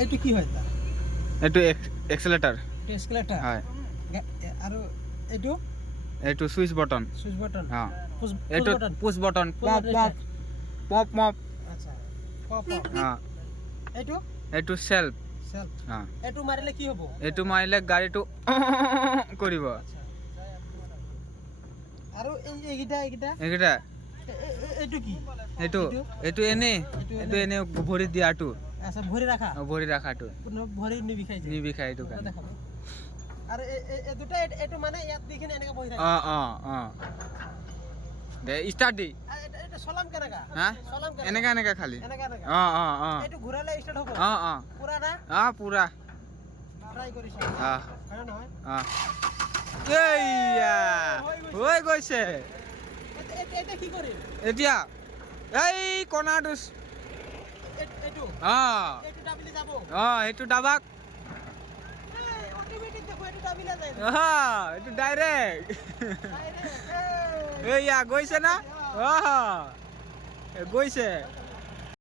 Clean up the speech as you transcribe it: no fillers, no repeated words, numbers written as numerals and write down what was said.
এইটো কি হয় তা? এইটো এক্সেলেটাৰ এস্কেলেটাৰ হয় আৰু এইটো এইটো সুইচ বটন সুইচ বটন হ্যাঁ পুশ এইটো button push button Push pop button pop start. Pop pop আচ্ছা পপ পপ হ্যাঁ এইটো এইটো সেলফ সেলফ হ্যাঁ এইটো মাৰিলে কি হ'ব? এইটো মাৰিলে গাড়ীটো কৰিব আচ্ছা আৰু এইকেইটা এইকেইটা এইটো কি? এইটো এইটো এনে এইটো এনে ভৰি দিয়াটো আচ্ছা ভৰি ৰাখা ভৰি ৰাখাটো ভৰি নিবিখাই যায় নিবিষায় এইটো কাৰণে দেখাব আৰু এই দুটা এইটো মানে ইয়াত দিখিনি এনেকা বহি থাকে অ দে ষ্টাৰ্ট দি এটা চলাম কেনেকা হা চলাম কেনেকা এনেকা এনেকা খালি এনেকা এনেকা অ এইটো ঘূৰালে ষ্টাৰ্ট হ'ব পুৰা না পুৰা ট্ৰাই কৰিছো অ হয় নহয় অ এইয়া হৈ গৈছে এটা কি কৰিম এতিয়া এই কণাটো এইটো অ এইটো দাবিলে যাব এইটো দাবাক অটোমেটিক দেখো এইটো দাবিলে যায় এইটো ডাইৰেক্ট এইয়া গৈছে না গৈছে